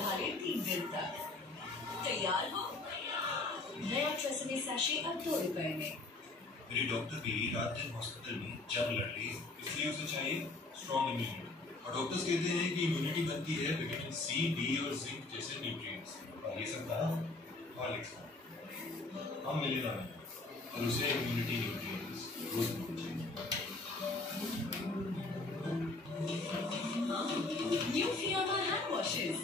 तुम्हारे 3 दिन तक। तैयार हो? नया ट्रेसेमे सैशे अब 2 रुपए में। मेरी डॉक्टर भी रात दिन हॉस्पिटल में जंग लड़ रही है, इसलिए उसे चाहिए स्ट्रॉन्ग इम्यूनिटी। और डॉक्टर्स कहते हैं कि इम्यूनिटी बनती है विटामिन सी, डी और जिंक जैसे न्यूट्रिएंट्स। और ये सब कहा हॉर्लिक्स में। हम मिले ना और उसे इम्यूनिटी न्यूट्रिएंट्स रोज मिलते चाहिए। न्यू फियामा हैंड वॉशेस,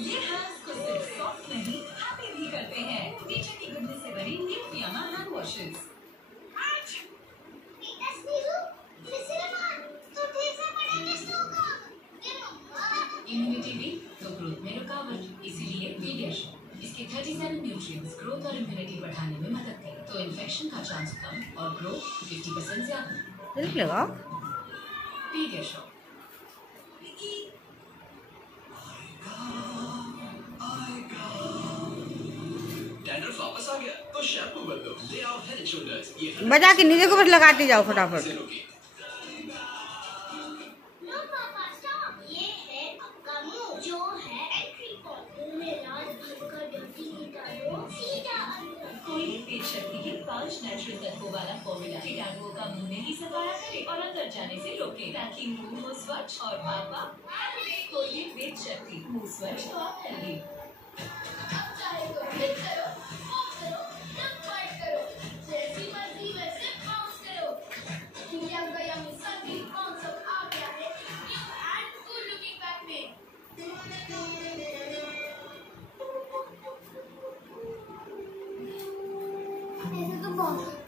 ये हैंड्स को सिर्फ सॉफ्ट नहीं हैप्पी भी करते हैं। नीचे की गुदली से बनी new Fiama hand washes. Immunity भी तो ग्रोथ में रुकावट, इसीलिए पीडियाश्योर। इसके 37 न्यूट्रिएंट्स ग्रोथ और इम्यूनिटी बढ़ाने में मदद करें, तो इन्फेक्शन का चांस कम और ग्रोथ 50% ज्यादा। लगाओ पीडियाश्योर। डैंड्रफ वापस आ गया तो शैम्पू बदलो, ले आओ हेड एंड शोल्डर्स। ये बजा के नीचे को बस लगाते जाओ फटाफट। शक्ति के 5 नेचुरल तत्वों वाला फॉर्मूला कीटाणुओं का मुंह में ही सफाया करे और अंदर जाने से रोके, ताकि मुंह हो स्वच्छ और बार-बार कोई वेद शक्ति, मुंह स्वच्छ तो आप हेल्दी। चाहे तो क्लिक करो, पॉज करो, फाइट करो, जैसी मर्जी वैसे बाउंस करो। दुनिया गया में सभी कॉन्सेप्ट आ गया है new and good looking back में।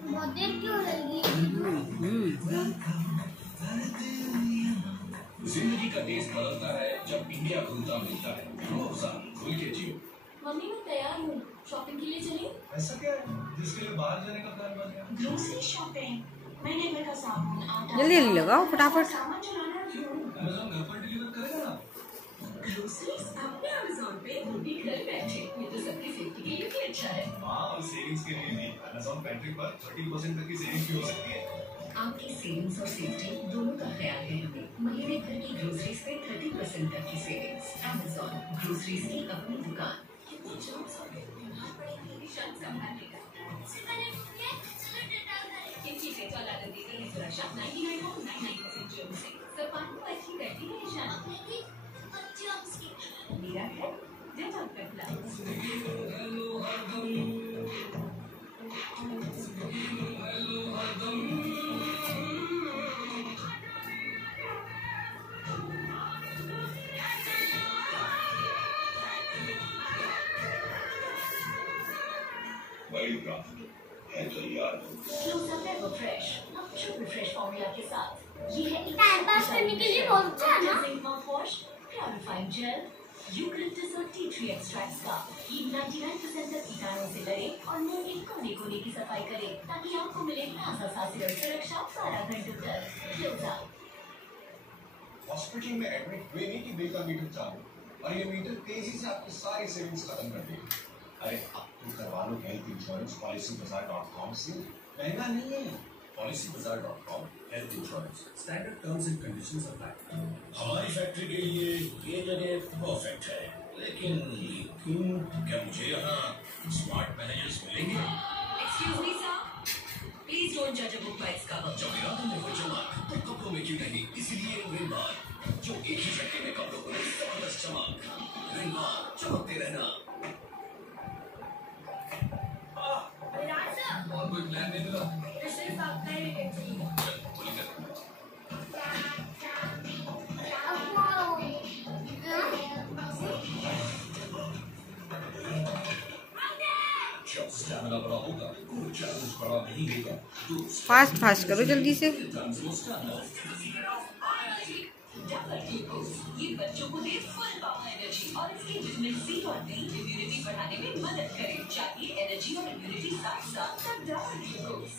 बहुत देर क्यों लगी? जिंदगी का टेस्ट बदलता है जब इंडिया खुलता मिलता है। खुल के जियो। मम्मी मैं तैयार हूँ, शॉपिंग के लिए चलें? ऐसा क्या है जिसके लिए बाहर जाने का प्लान बन गया? Grocery shopping. मैंने घर का सामान, आटा, जल्दी जल्दी लगाओ फटाफट। सामान चलाना क्यों? अमेज़न घर पर डिलीवर करेगा ना। ग्रोसरीज अपने अमेज़न पे, वो भी घर बैठे। ये तो सबकी सेफ्टी के लिए भी अच्छा है। हाँ, और सेविंग्स के लिए भी अमेज़न पेंट्री पर 30% तक की सेविंग्स भी हो सकती है। आपकी सेविंग्स और सेफ्टी दोनों का ख्याल है हमें। महीने भर की ग्रोसरीज पे 30% तक की सेविंग्स। अमेज़न, ग्रोसरीज की अपनी दुकान। कितनी जॉब्स हो गई, बीमार पड़ेगी, शर्ट संभालेगा। किसी से चला देती है सुरक्षा 99.99% जॉब से। सफाई को अच्छी करती है निशान। मेरा है जब पहला। बड़ी प्राप्त है तैयार। फ्रेश, अब ट्रिपल फ्रेश फॉर्मूला के साथ। ये है टाइम पास करने के लिए बहुत अच्छा है ना? माउथवॉश, प्योरीफाइंग जेल, यूकलिप्टस और टी ट्री एक्सट्रैक्ट्स का। ये 99% तक कीटाणुओं से लड़े और मुंह के कोने-कोने की सफाई करे, ताकि आपको मिले ताजा सांसें और सुरक्षा 12 घंटों तक। Close out. हॉस्पिटल में एडमिट हुए नहीं कि बिल का मीटर चालू, और ये मीटर तेजी से आपकी सारी सेविंग्स खत्म कर देगी। अरे अब तो करवा लो हेल्थ इंश्योरेंस policybazaar.com से। महंगा नहीं है। policybazaar.com health insurance, standard terms and conditions apply. हमारी फैक्ट्री के लिए ये जगह परफेक्ट है, लेकिन क्या मुझे यहाँ स्मार्ट मैनेजर्स मिलेंगे? Excuse me, sir. Please don't judge a book by its cover. जब इरादों में कोई चमक तो कपड़ों में क्यों नहीं? इसीलिए रिनबार, जो एक ही झटके में कपड़ों को जबरदस्त चमक। रिनबार, चमकते रहना। और कोई प्लान नहीं मिला? सिर्फ आपका ही एक्चुअली। स्टैमिना बड़ा होगा, कोई चैलेंज बड़ा नहीं होगा। फास्ट फास्ट करो जल्दी से। ये बच्चों को दे फुल पावर एनर्जी और इसकी विटामिन सी और डी इम्यूनिटी बढ़ाने में मदद करे। चाहिए एनर्जी और इम्यूनिटी साथ साथ तब डबल ग्लूकोज।